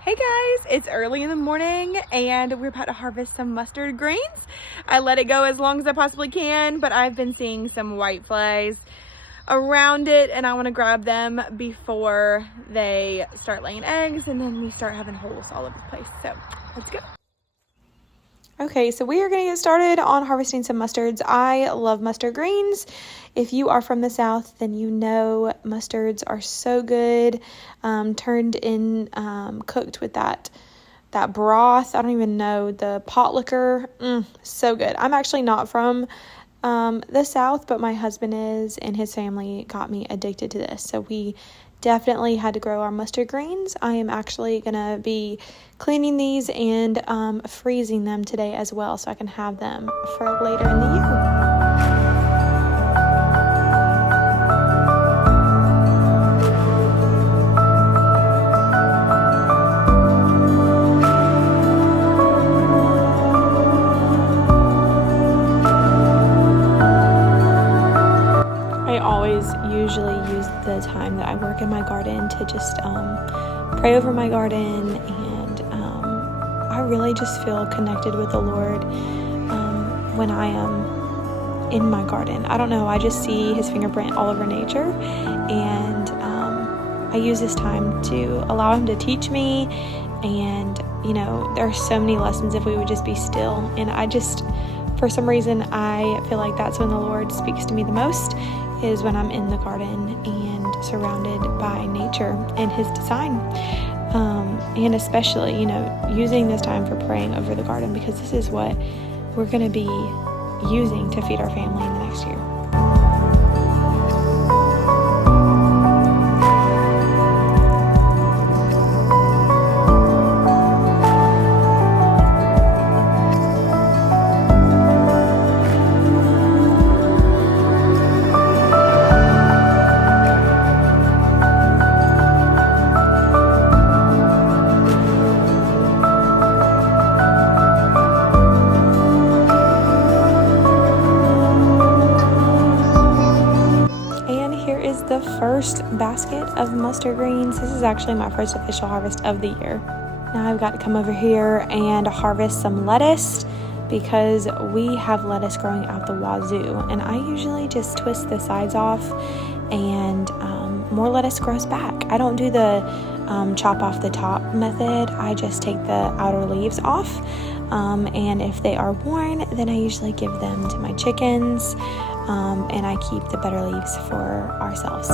Hey guys, it's early in the morning and we're about to harvest some mustard greens. I let it go as long as I possibly can, but I've been seeing some white flies around it and I want to grab them before they start laying eggs and then we start having holes all over the place. So let's go. Okay, so we are going to get started on harvesting some mustards. I love mustard greens. If you are from the South, then you know mustards are so good. Turned in, cooked with that broth. I don't even know, the pot liquor. So good. I'm actually not from the South, but my husband is, and his family got me addicted to this. So we definitely had to grow our mustard greens. I am actually going to be cleaning these and freezing them today as well so I can have them for later in the year. Usually use the time that I work in my garden to just pray over my garden, and I really just feel connected with the Lord when I am in my garden. I don't know, I just see his fingerprint all over nature, and I use this time to allow him to teach me, and you know, there are so many lessons if we would just be still, and for some reason I feel like that's when the Lord speaks to me the most, is when I'm in the garden and surrounded by nature and his design. And especially, you know, using this time for praying over the garden, because this is what we're going to be using to feed our family in the next year. The first basket of mustard greens. This is actually my first official harvest of the year. Now I've got to come over here and harvest some lettuce, because we have lettuce growing out the wazoo, and I usually just twist the sides off and more lettuce grows back. I don't do the chop off the top method. I just take the outer leaves off, and if they are worn, then I usually give them to my chickens, and I keep the better leaves for ourselves.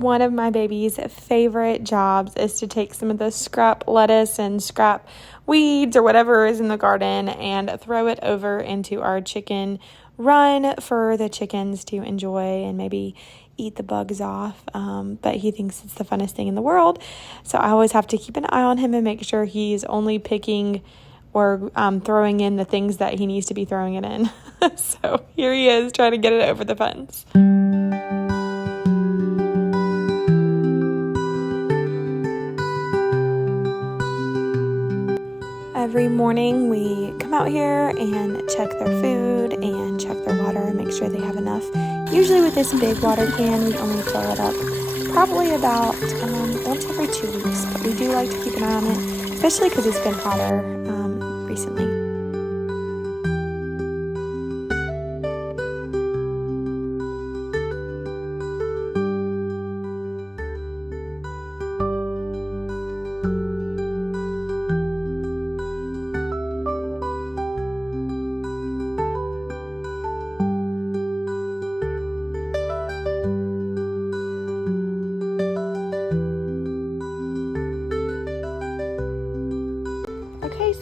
One of my baby's favorite jobs is to take some of the scrap lettuce and scrap weeds or whatever is in the garden and throw it over into our chicken run for the chickens to enjoy and maybe eat the bugs off. But he thinks it's the funnest thing in the world. So I always have to keep an eye on him and make sure he's only picking or throwing in the things that he needs to be throwing it in. So here he is trying to get it over the fence. Every morning we come out here and check their food and check their water and make sure they have enough. Usually with this big water can, we only fill it up probably about once every 2 weeks, but we do like to keep an eye on it, especially because it's been hotter recently.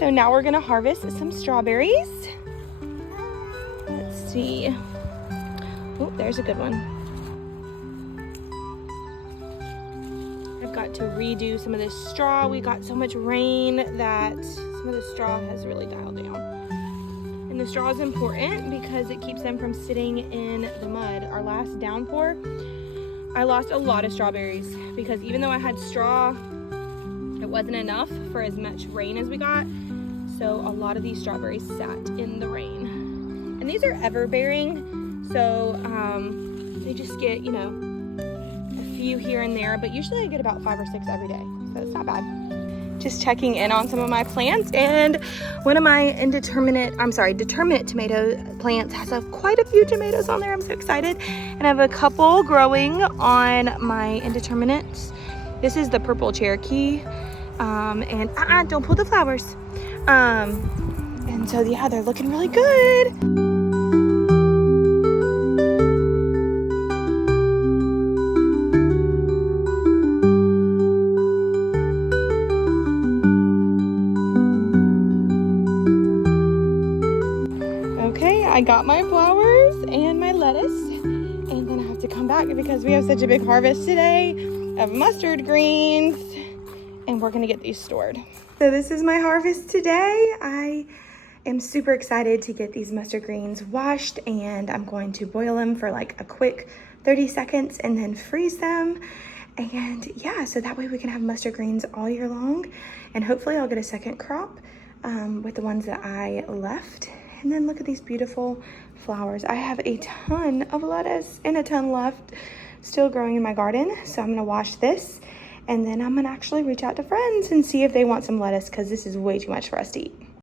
So now we're gonna harvest some strawberries. Let's see. Oh, there's a good one. I've got to redo some of this straw. We got so much rain that some of the straw has really dialed down. And the straw is important because it keeps them from sitting in the mud. Our last downpour, I lost a lot of strawberries because even though I had straw, it wasn't enough for as much rain as we got. So a lot of these strawberries sat in the rain. And these are ever bearing, so they just get, you know, a few here and there, but usually I get about 5 or 6 every day, so it's not bad. Just checking in on some of my plants, and one of my determinate tomato plants has quite a few tomatoes on there. I'm so excited. And I have a couple growing on my indeterminates. This is the purple Cherokee, and don't pull the flowers. And so yeah, they're looking really good. Okay, I got my flowers and my lettuce, and then I have to come back because we have such a big harvest today of mustard greens, and we're gonna get these stored. So this is my harvest today. I am super excited to get these mustard greens washed, and I'm going to boil them for like a quick 30 seconds and then freeze them. And yeah, so that way we can have mustard greens all year long, and hopefully I'll get a second crop with the ones that I left. And then look at these beautiful flowers. I have a ton of lettuce and a ton left still growing in my garden. So I'm gonna wash this, and then I'm gonna actually reach out to friends and see if they want some lettuce, because this is way too much for us to eat.